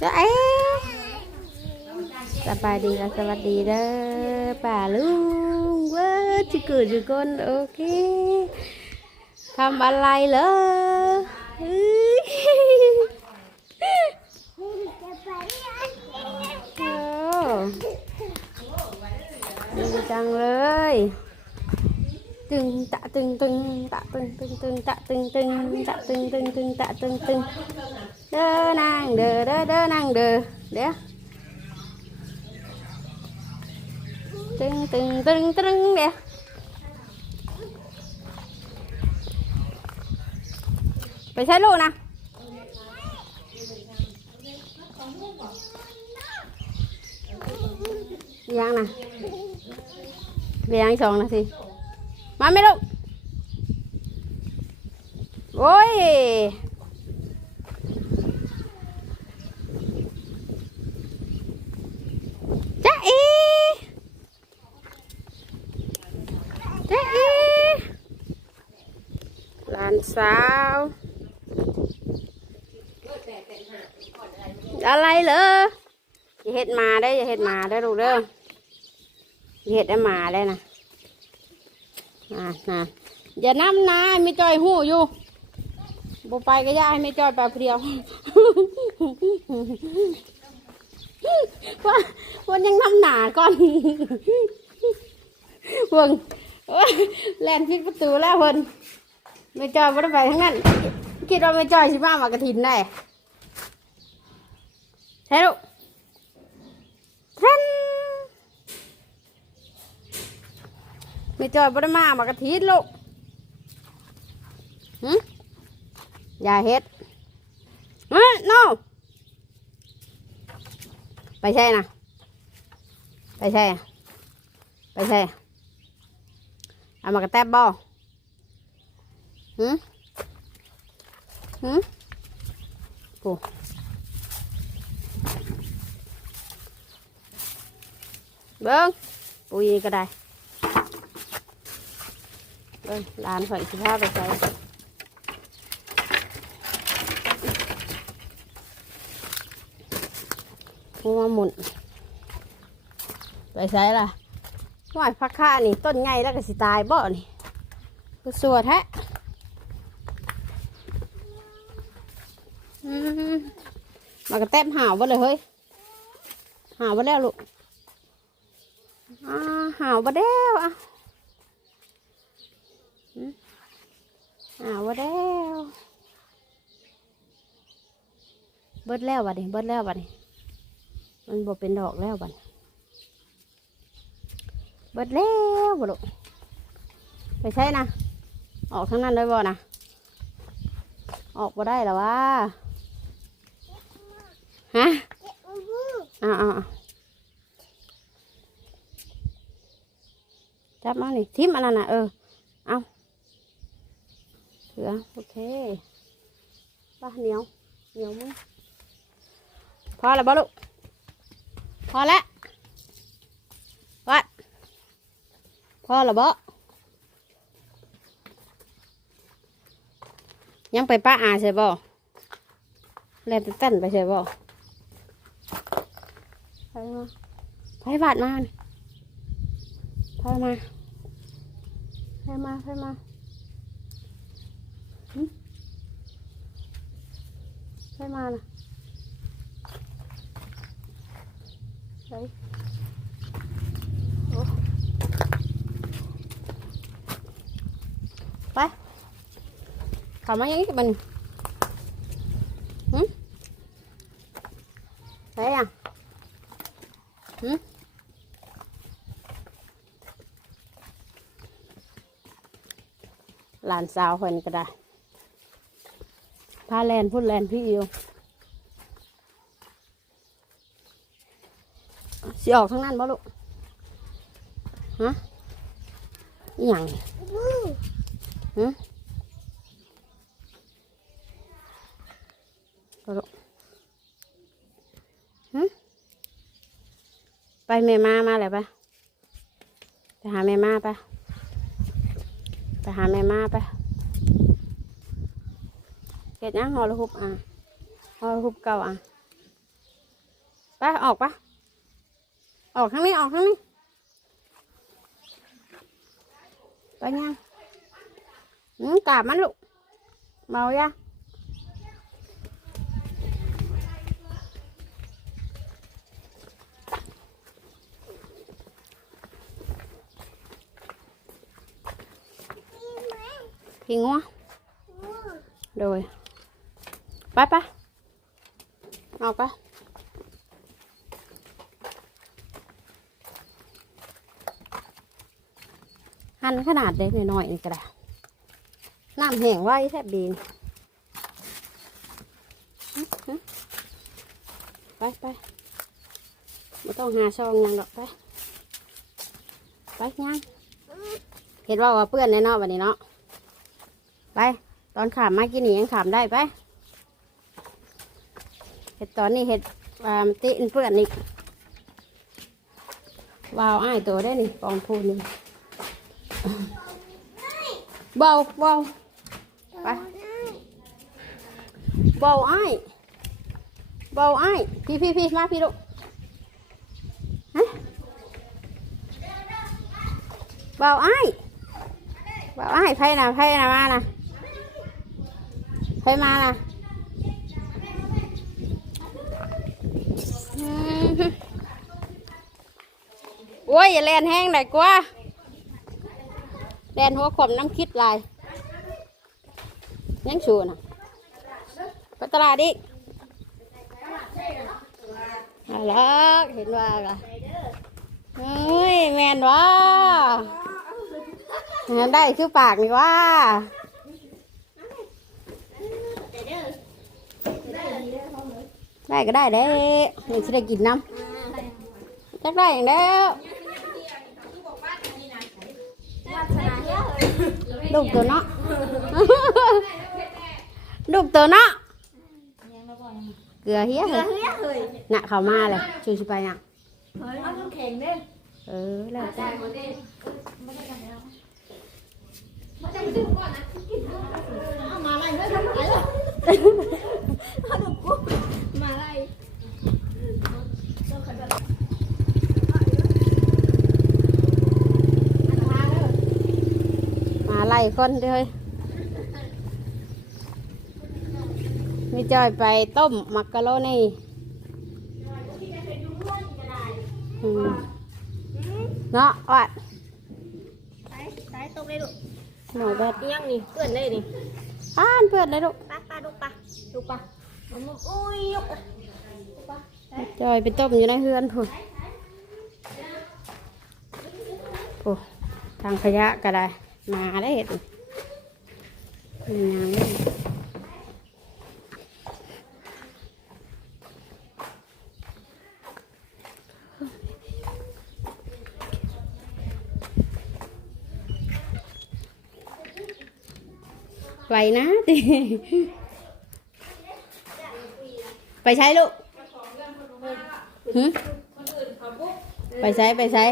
จะเอ๊สบายดีและสวัสดีเด้อป่าลุงเว้ยจิเกิดจิกนโอเคทำอะไรเหรอดีจังเลย ตึงตะตึงตึงตะตึงตึงตึงตะตึงตึงตะตึงตึงตึงตะตึงตึงเด้อนาง มาไหมลูกโอ้ยจ๊ะอีจ๊ะอีหลานสาว อะไรเหรออย่าเห็ดมาได้อย่าเห็ดมาได้อลูกเด้ออย่าเห็ดได้หมาได้นะ อ่านะอย่าน้ำนาไม่จอยหู้อยู่บุไปก็ย่าให้ไม่จอยไปเดียวว่าวันยังน้ำหนาก่อนเพิ่งโอ๊ยแลนพิดประตูแล้วเพิ่นไม่จอยไม่ได้ไปทั้งนั้นคิดว่าไม่จอยสิมามากระถินได้ใช่ลูกท่าน ไม่จอยบ่ได้มามากระทิดลูกหึอย่าเฮ็ดเฮ้ย no ไปใช่นะไปใช่ ไปใช่เอามากระแตบบ่หึหึปูเบิ้งปุยก็ได้ เอ้ยร้านข่อยสิพาไปใส่หัวหมุนไปใส่ล่ะหอยพักค่านี่ต้นไงแล้วก็สิตายบ่นี่ก็สวดแท้มากระแตบหาวบ่เลยเฮ้ยหาวบ่แล้วลูกอ่าหาวบ่แล้วอะ อ่าวแล้วเบิดแล้วบัดนี้เบิดแล้วบัดนี้มันบ่เป็นดอกแล้วบัดนี้เบิดแล้วบ่ลูกไปใช่นะออกทั้งนั้นเลยบ่นะออกบ่ได้หรอวะฮะอ่าอ่าจับมานี่ทิมอันนั้นนะเออ เอาเสือโอเคป้าเหนียวเหนียวมั้งพอแล้วบ่ลูกพอแล้ววัดพอแล้วบ่ยังไปป้าอาใช่บ่แล่นเต้นไปใช่บ่ไปมาไปบาดมาไปมาไปมาไปมา ช่มานะใช่โอ้ไปเขับมาอย่างนี้มันหืมไปอะหืมหลานสาวคนก็ได้าแลนพูดแลนพี่อยู่สิออกข้างนั้นบ่ลูกฮะอหย่างฮะบ่ลูกฮะไปแม่มามาเลยปะไปหาแม่มาปะไปหาแม่มาปะ เฮ็ดหยังฮอลหุบอะฮอลหุบเก่าอะไปออกปะออกข้างนี้ออกข้างนี้ไปยังอืมกาบมันลูกเมายังพี่งัวโดย ไปไปออกไปหั่นขนาดเล็กน้อยๆนี่ก็ได้น้ำแห้งไว้แทบดีนหึหึไปไปไม่ต้องหาช่องหยังดอกไป ไปยังเห็นว่าว่าเปื้อนแน่เนอนวันนี้เนาะไป ตอนขามมากินนี่ยังขามได้ไป เห็ดตอนนี้เห็ดว่ามตินเปื้อนอีกวาวอ้ายตัวได้นี่กองพูนนี่เบาเบาไปเบาอ้ายเบาอ้ายพี่พี่พี่มาพี่ลูกฮะเบาอ้ายเบาอ้ายไพ่นะไพ่นะมานะไพ่มานะอืมโอ้ยอย่าเล่นแห้งหน่อยกว่าแดนหัวขมน้ำคิดลายยังชูนะไปตลาดดิเอาละเห็นว่าละเฮ้ยแมนว่าแมนได้คือปากนี่ว่าได้ก็ได้เด้นี่จะได้กินน้ำจักได้อย่างเด้ว จ้ะเอามาอะไรเด้อทำไมล่ะเอาดูกูมาอะไร มาไล่คนเด้อมีจอยไปต้มมักกะโรนีอืมเนาะวัดสายสายตรงเลยลูกหน่อยแบบยังนี่เพื่อนเลยนี่อ่านเพื่อนเลยลูกป้าป้าดูป้าดูป้ามันอุ้ยยกดูป้าจอยไปต้มอยู่ในเฮือนพุ่นโอ้ทางขยะก็ได้ มาได้เห็นมีงานเลยไปนะติไปใช้ลูกไปใช้ไปใช้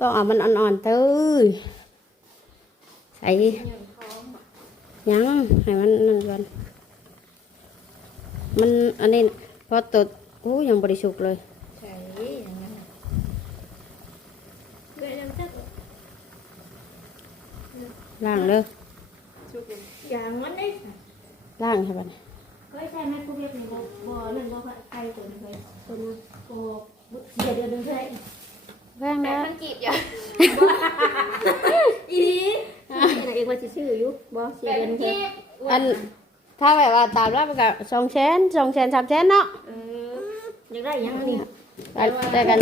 ต้องเอามันอ่อนๆเต้ยใส่ยังให้มันนั่นก่อนมันอันนี้พอตดโอ้ยังบริสุทธิ์เลยใช่อย่างนั้นเพื่อนยังจะล่างเลยอย่างนั้นนี่ล่างใช่ปะเนี่ยเคยใช่ไหมกูเรียกในี่บ่บ่นั่นบ่ใครตัวนึงเคยตัวนึงบ่เดี๋ยวเดี๋ยวนึงเคย แว่งแล้วมันจีบอยู่อีดีนางเอกว่าสิชื่ออยู่บ่สิเรียนเคยอันถ้าแบบว่าตามแล้วมันก็สองแสนสองแสนสามแสนเนาะเอออยากได้ยังนี่แต่แต่กัน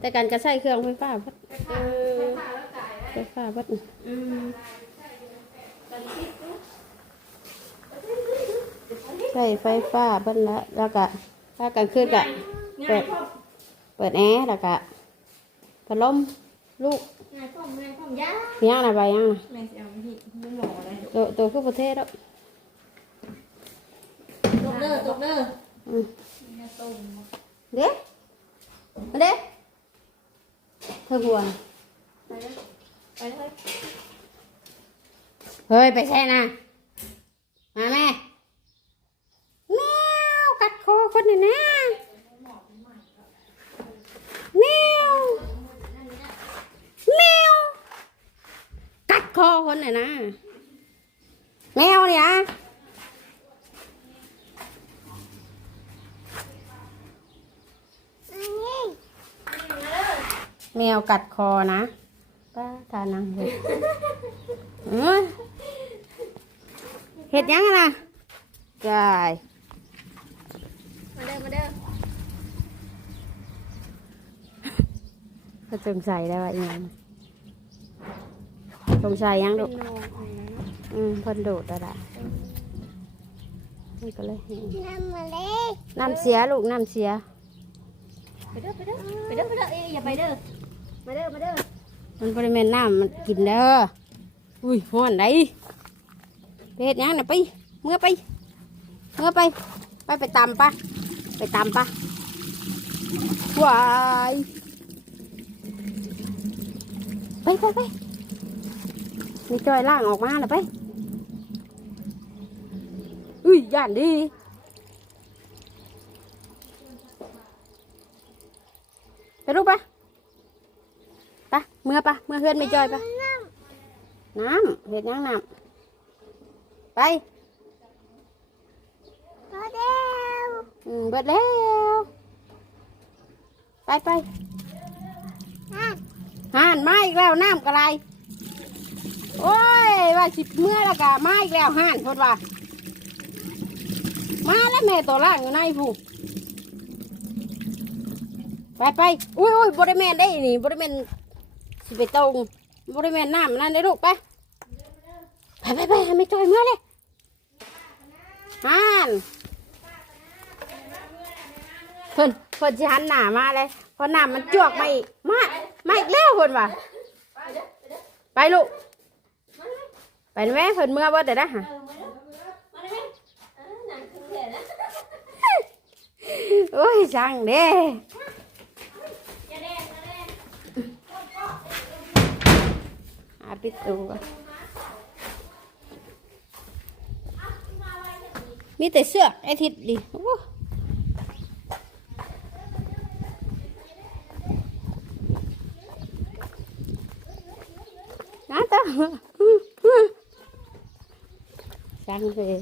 แต่กันก็ใช้เครื่องไฟฟ้าเบิดเออไฟฟ้าเบิดอืมใช้ไฟฟ้าเบิดแล้วแล้วก็ถ้ากลางคืนก็ ง่ายพ่อเปิดแอร์แล้วก็ พัดลมลูกง่ายพ่อง่ายพ่อยาย่างนะใบย่างนะแม่สิเอาพี่ไม่หมอเลยตัวตัวคือประเทศแล้วตกเด้อตกเด้ออืมต้มเด็กมาเด็กเธอหัวน่ะไปเลยไปเลยเฮ้ยไปใช่นะมาแม่น่อยนะแมวแมวกัด คอคนหน่อยนะ แมวเนี่ยนะแมวกัดคอนะป้าทานังเลยเอ้ยเห็ดยังอะนะใช่มาเด้อมาเด้อก็สงสัยได้ว่าอีหยัง สงสัยยังลูกเป็นโนอะไรนะอืมเพิ่นโดดอะไรมันก็เลยแห้งน้ำมาเลยน้ำเสียลูกน้ำเสีย ไปเด้อไปเด้อไปเด้อไปเด้อเอ้ยอย่าไปเด้อมาเด้อมาเด้อมันบริเวณน้ำมันกินเด้อ อุ้ยห้อนไดไปเฮ็ดหยังน่ะไป เมื่อไป เมื่อไป ไปไปตำปะไปตำปะวาย ไปไปไป มีจอยล่างออกมาแล้วไป อุ้ยย่านดีไปลูกปะปะเมื่อปะเมื่อเพื่อนไม่จอยปะน้ำเห็ดยังน้ำไปมาเด้ออืมเบิดแล้ว ไปไปอะห่านมาอีกแล้วน้ำกระไร โอ้ยว่าสิเมื่อแล้วกะมาอีกแล้วห่านพดว่า มาแล้วแม่ตัวล่างอยู่ในผู้ไปไปอุ้ยอุ้ยบริเวณได้นี่บริเวณสิไปตรงบริเวณน้ำนั่นเลยลูกไปไปไปไปไม่จอยเมื่อเลยห่านเพิ่นเพิ่นจะหันหน้ามาเลยเพอน้ำมันจวกมาอีกมามาอีกแล้วเพิ่นว่ะไปลูก ไปแม่เพิ่นเมื่อเบิดเดี๋ยวนะฮะเออมาเด้อมาเด้อเออหนังคือเห็นนะโอ้ยช่างเด้อย่าแดงอย่าแดงหาปิดตูก่อนมีแต่เสื้อไอ้ทิศดิโอ้น้าตา ช่างเลย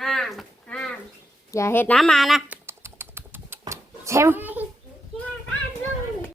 ห้ามห้ามอย่าเห็ดน้ำมานะเชม